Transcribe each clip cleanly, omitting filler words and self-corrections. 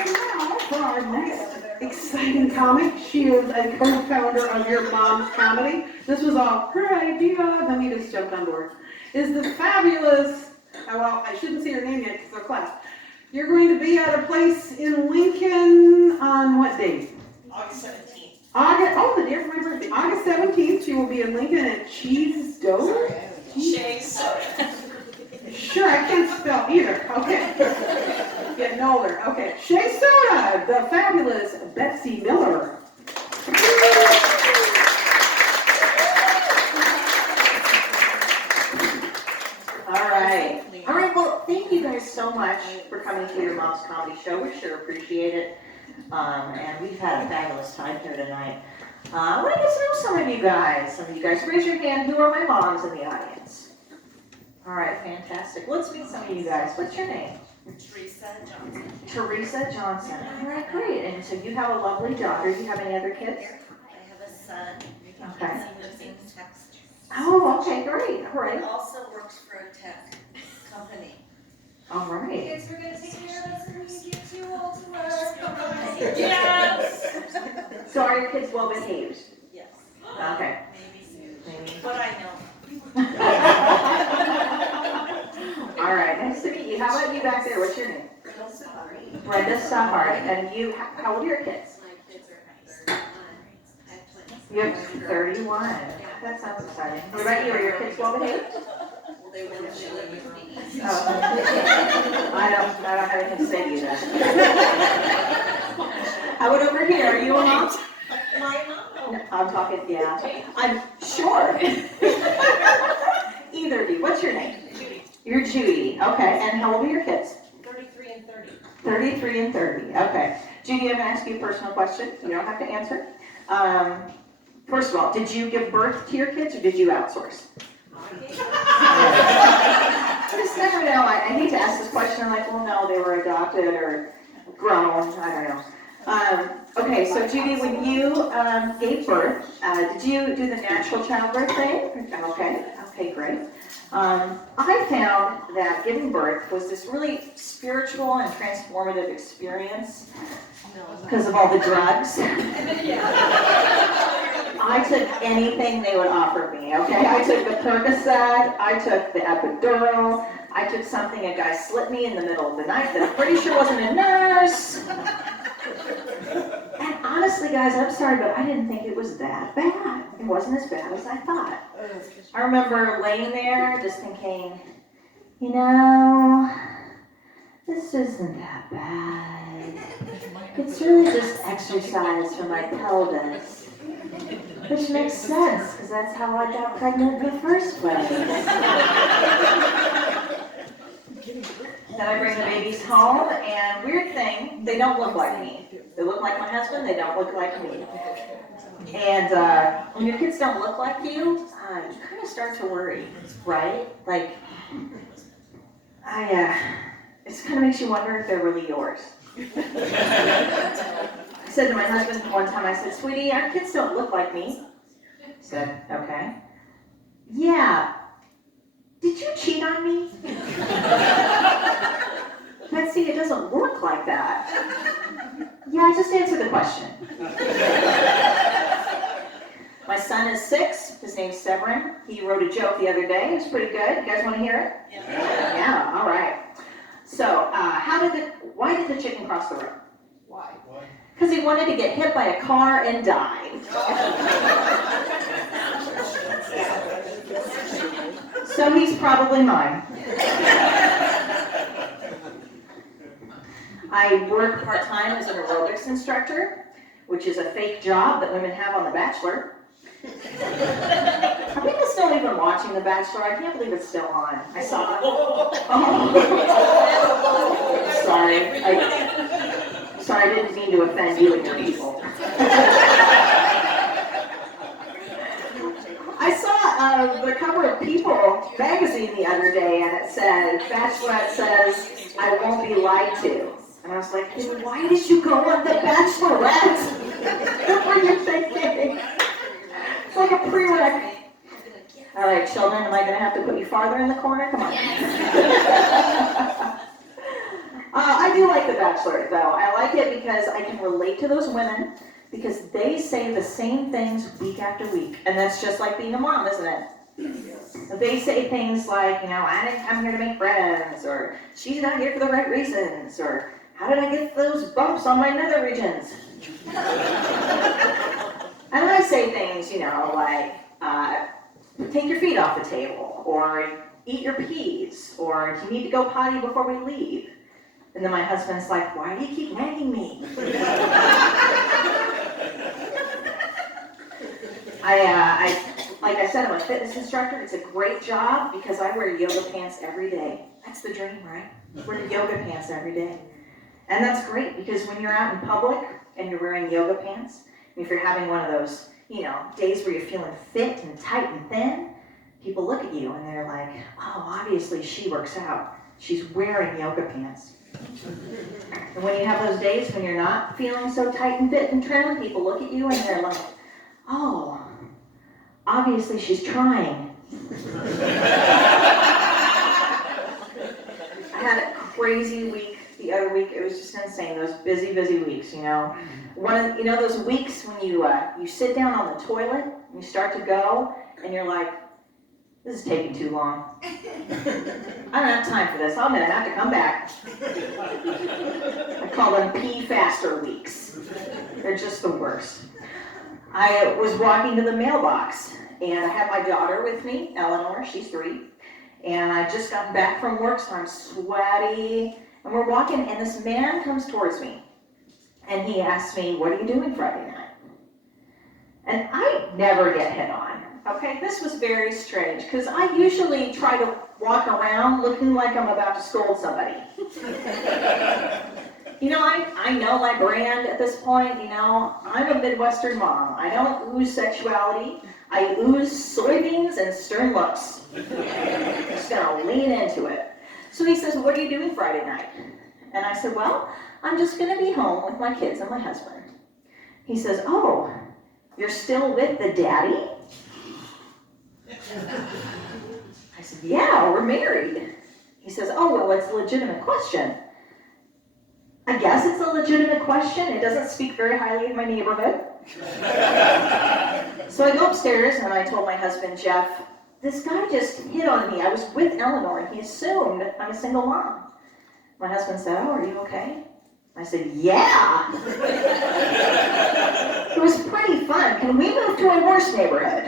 And now for our next exciting comic. She is a co-founder of Your Mom's Comedy. This was all her idea, then we just jumped on board. Is the fabulous, well, I shouldn't say her name yet because they're class. You're going to be at a place in Lincoln on what date? August 17th. The day after my birthday. August 17th, she will be in Lincoln at Cheese Dough? Shay's Soda. Sure, I can't spell either. Okay. Getting older. Okay. Shea Soda, the fabulous Betsy Miller. All right, well, thank you guys so much for coming to Your Mom's Comedy Show. We sure appreciate it. And we've had a fabulous time here tonight. I want to get to know some of you guys. Some of you guys, raise your hand. Who are my moms in the audience? All right, fantastic. Let's meet some of you guys. What's your name? Teresa Johnson. Teresa Johnson. All right, great. And so you have a lovely daughter. Do you have any other kids? I have a son. Okay. He lives in Texas. Oh, okay, great. All right. He also works for a tech company. All right. Kids, we're going to take care of us when we get too old to work. Yes! So are your kids well behaved? Yes. Okay. Maybe soon. Maybe. But I know. All right, nice to meet you. How about you back there? What's your name? Brenda Sahar. And you, how old are your kids? My kids are 31. I have twins. You have 31. That sounds exciting. What about you? Are your kids well behaved? Well, they will live with me. Oh. I don't have anything to say to you then. How about over here? Are you a mom? My mom? No, I'm talking, yeah. I'm sure. Either of you. What's your name? Judy. You're Judy. Okay. And how old are your kids? 33 and 30. 33 and 30. Okay. Judy, I'm going to ask you a personal question. You don't have to answer. First of all, did you give birth to your kids or did you outsource? I just never know. I hate to ask this question. I'm like, well, no, they were adopted or grown. I don't know. Okay, so Judy, when you gave birth, did you do the natural childbirth thing? Okay, great. I found that giving birth was this really spiritual and transformative experience because of all the drugs. I took anything they would offer me, okay? I took the Percocet, I took the epidural, I took something a guy slipped me in the middle of the night that I'm pretty sure wasn't a nurse. And honestly, guys, I'm sorry, but I didn't think it was that bad. It wasn't as bad as I thought. I remember laying there just thinking, you know, this isn't that bad. It's really just exercise for my pelvis. Which makes sense, because that's how I got pregnant in the first place. Then I bring the babies home, and weird thing, they don't look like me. They look like my husband, they don't look like me. And when your kids don't look like you, you kind of start to worry, right? Like, it kind of makes you wonder if they're really yours. I said to my husband one time, I said, sweetie, our kids don't look like me. He said, okay. Yeah. Did you cheat on me? Betsy, it doesn't look like that. Yeah, just answer the question. My son is 6. His name's Severin. He wrote a joke the other day. It was pretty good. You guys want to hear it? Yeah, all right. So, why did the chicken cross the road? Why? Because he wanted to get hit by a car and die. So he's probably mine. I work part-time as an aerobics instructor, which is a fake job that women have on The Bachelor. Are people still even watching The Bachelor? I can't believe it's still on. I saw that. Oh. Sorry, I didn't mean to offend you and your people. I saw the cover of People magazine the other day, and it said, Bachelorette says, I won't be lied to. And I was like, then why did you go on The Bachelorette? What were you thinking? It's like a prereq. All right, children, am I going to have to put you farther in the corner? Come on. I do like The Bachelor, though. I like it because I can relate to those women because they say the same things week after week. And that's just like being a mom, isn't it? They say things like, I didn't come here to make friends, or she's not here for the right reasons, or how did I get those bumps on my nether regions? And I say things, like, take your feet off the table, or eat your peas, or you need to go potty before we leave. And then my husband's like, why do you keep nagging me? Like I said, I'm a fitness instructor. It's a great job because I wear yoga pants every day. That's the dream, right? Wear yoga pants every day. And that's great because when you're out in public and you're wearing yoga pants, if you're having one of those, days where you're feeling fit and tight and thin, people look at you and they're like, oh, obviously she works out. She's wearing yoga pants. And when you have those days when you're not feeling so tight and fit and trim, people look at you and they're like, oh, obviously she's trying. I had a crazy week the other week. It was just insane. Those busy weeks, One of those weeks when you sit down on the toilet and you start to go and you're like, this is taking too long. I don't have time for this. I'm gonna have to come back. I call them pee faster weeks. They're just the worst. I was walking to the mailbox and I had my daughter with me, Eleanor, she's 3. And I just gotten back from work, so I'm sweaty. And we're walking and this man comes towards me. And he asks me, what are you doing Friday night? And I never get hit on. Okay, this was very strange because I usually try to walk around looking like I'm about to scold somebody. I know my brand at this point. I'm a Midwestern mom. I don't ooze sexuality. I ooze soybeans and stern looks. I'm just gonna lean into it. So he says, what are you doing Friday night? And I said, well, I'm just gonna be home with my kids and my husband. He says, oh, you're still with the daddy? I said, yeah, we're married. He says, oh, well, it's a legitimate question. I guess it's a legitimate question. It doesn't speak very highly of my neighborhood. So I go upstairs and I told my husband, Jeff, this guy just hit on me. I was with Eleanor and he assumed I'm a single mom. My husband said, oh, are you okay? I said, yeah. It was pretty fun. Can we move to a worse neighborhood?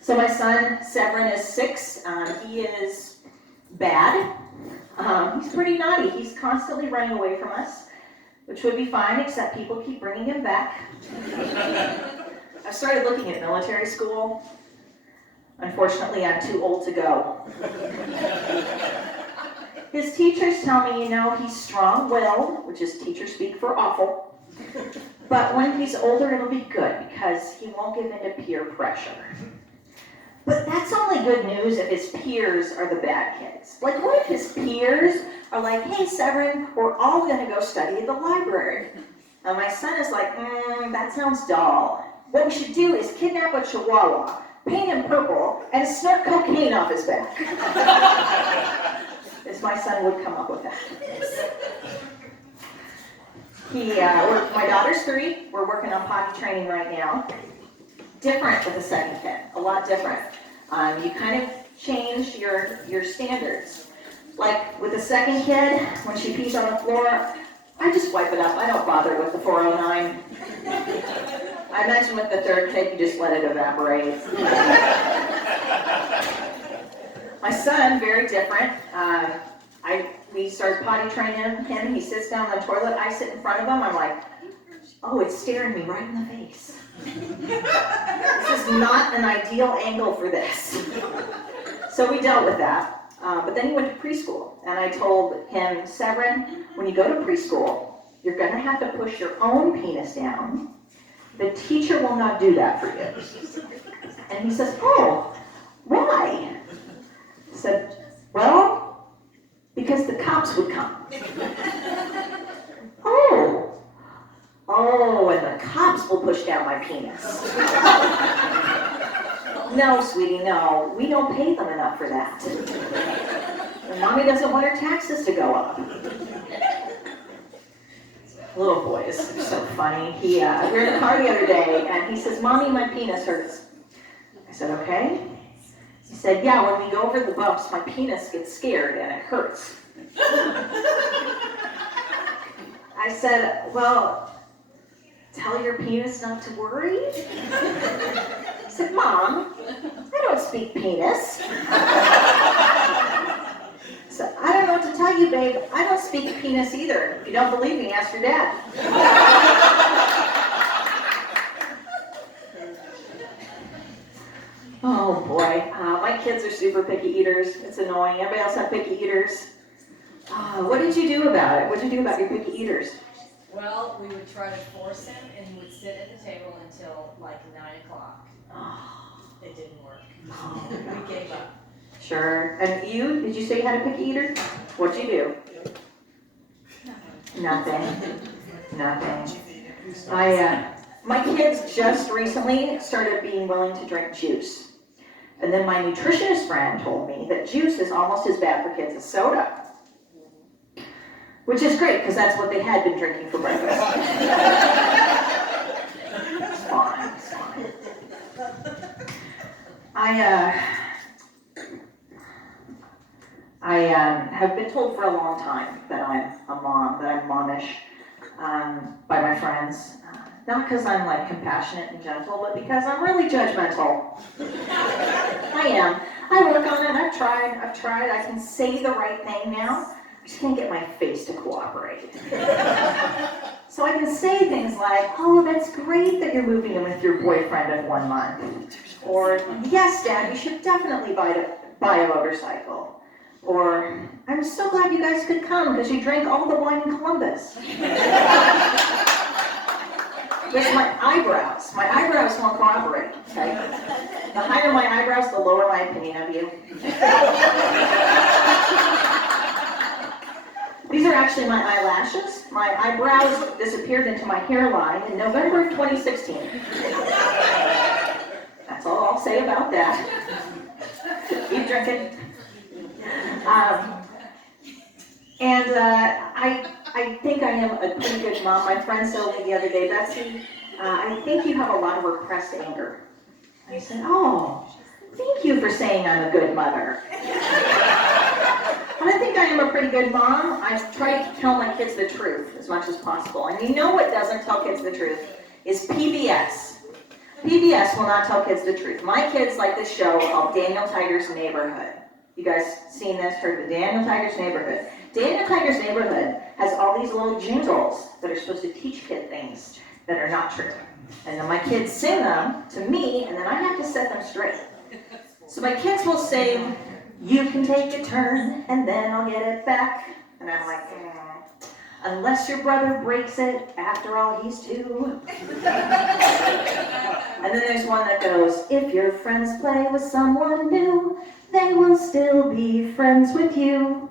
So my son, Severin, is 6. He is bad. He's pretty naughty. He's constantly running away from us, which would be fine, except people keep bringing him back. I started looking at military school. Unfortunately, I'm too old to go. His teachers tell me, he's strong-willed, which is teacher speak for awful. But when he's older, it'll be good because he won't give in to peer pressure. But that's only good news if his peers are the bad kids. Like, what if his peers are like, hey, Severin, we're all going to go study at the library. And my son is like, that sounds dull. What we should do is kidnap a chihuahua, paint him purple, and snort cocaine off his back. As my son would come up with that. My daughter's 3. We're working on potty training right now. Different with the second kid, a lot different. You kind of change your standards. Like with the second kid, when she pees on the floor, I just wipe it up. I don't bother with the 409. I imagine with the third kid, you just let it evaporate. My son, very different. We started potty training him. He sits down on the toilet. I sit in front of him. I'm like, oh, it's staring me right in the face. This is not an ideal angle for this. So we dealt with that. But then he went to preschool. And I told him, Severin, when you go to preschool, you're going to have to push your own penis down. The teacher will not do that for you. And he says, oh, why? I said, well, because the cops would come. Oh, and the cops will push down my penis. No, sweetie, no. We don't pay them enough for that. And mommy doesn't want her taxes to go up. Little boys are so funny. We were in the car the other day, and he says, Mommy, my penis hurts. I said, okay. He said, yeah, when we go over the bumps, my penis gets scared and it hurts. I said, well, tell your penis not to worry. He said, Mom, I don't speak penis. So I don't know what to tell you, babe. I don't speak penis either. If you don't believe me, ask your dad. Oh boy, my kids are super picky eaters. It's annoying. Anybody else have picky eaters? What did you do about it? What did you do about your picky eaters? Well, we would try to force him, and he would sit at the table until like 9 o'clock. It didn't work. We gave up. Sure. And you? Did you say you had a picky eater? What'd you do? Nothing. My kids just recently started being willing to drink juice. And then my nutritionist friend told me that juice is almost as bad for kids as soda. Which is great, because that's what they had been drinking for breakfast. It's fine. I have been told for a long time that I'm a mom, that I'm momish, by my friends. Not because I'm like compassionate and gentle, but because I'm really judgmental. I am. I work on it. I've tried. I can say the right thing now. I just can't get my face to cooperate. So I can say things like, oh, that's great that you're moving in with your boyfriend in 1 month. Or, yes, Dad, you should definitely buy a motorcycle. Or, I'm so glad you guys could come because you drank all the wine in Columbus. There's my eyebrows. My eyebrows won't cooperate, okay? The higher my eyebrows, the lower my opinion of you. These are actually my eyelashes. My eyebrows disappeared into my hairline in November of 2016. That's all I'll say about that. Keep drinking. I think I am a pretty good mom. My friend told me the other day, Betsy, I think you have a lot of repressed anger. I said, oh, thank you for saying I'm a good mother. And I think I am a pretty good mom. I try to tell my kids the truth as much as possible. And you know what doesn't tell kids the truth is PBS. PBS will not tell kids the truth. My kids like this show called Daniel Tiger's Neighborhood. You guys seen this, heard of Daniel Tiger's Neighborhood? Daniel Tiger's Neighborhood has all these little jingles that are supposed to teach kid things that are not true. And then my kids sing them to me, and then I have to set them straight. So my kids will say, you can take a turn, and then I'll get it back. And I'm like, unless your brother breaks it, after all, he's 2. And then there's one that goes, if your friends play with someone new, they will still be friends with you.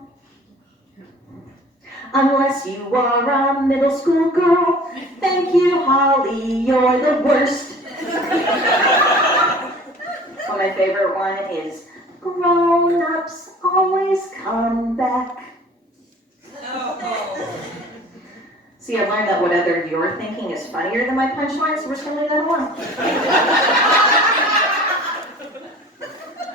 Unless you are a middle school girl, thank you, Holly, you're the worst. Well, my favorite one is, grown-ups always come back. See, I've learned that whatever you're thinking is funnier than my punchlines, so we're just going to leave that alone.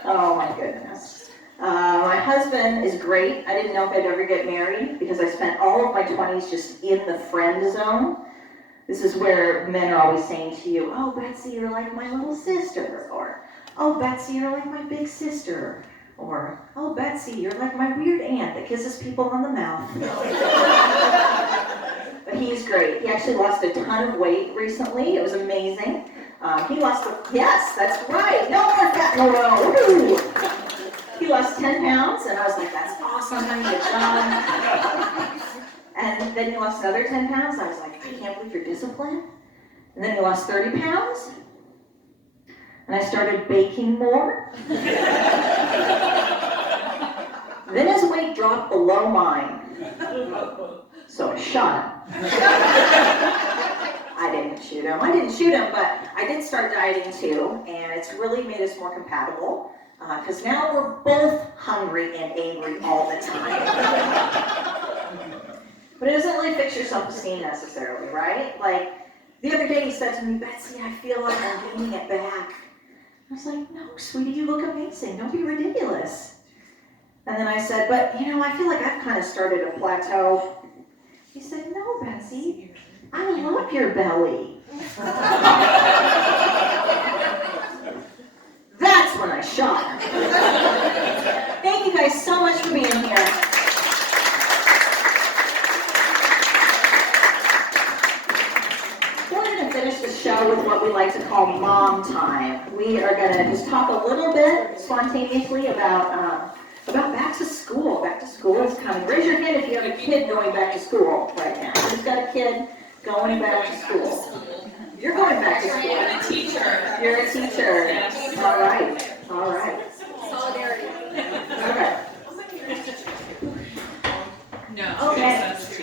Oh my goodness. My husband is great. I didn't know if I'd ever get married because I spent all of my 20s just in the friend zone. This is where men are always saying to you, oh, Betsy, you're like my little sister. Or, oh, Betsy, you're like my big sister. Or, oh, Betsy, you're like my weird aunt that kisses people on the mouth. But he's great. He actually lost a ton of weight recently. It was amazing. Yes, that's right. No more fat in a row. Woo! He lost 10 pounds, and I was like, that's awesome, honey, good job. And then he lost another 10 pounds, and I was like, I can't believe you're disciplined. And then he lost 30 pounds, and I started baking more. Then his weight dropped below mine, so I shot him. I didn't shoot him, but I did start dieting too, and it's really made us more compatible. because now we're both hungry and angry all the time. But it doesn't really fix your self-esteem necessarily, right? Like, the other day he said to me, Betsy, I feel like I'm gaining it back. I was like, no, sweetie, you look amazing. Don't be ridiculous. And then I said, but, you know, I feel like I've kind of started a plateau. He said, no, Betsy, I love your belly. That's when I shot. Thank you guys so much for being here. We're going to finish the show with what we like to call mom time. We are going to just talk a little bit spontaneously about back to school. Back to school is coming. Raise your hand if you have a kid going back to school right now. Who's got a kid going back to school? You're going back to school. I'm a teacher. You're a teacher. Yes. All right. All right. Solidarity. Okay. No, Okay. that's too.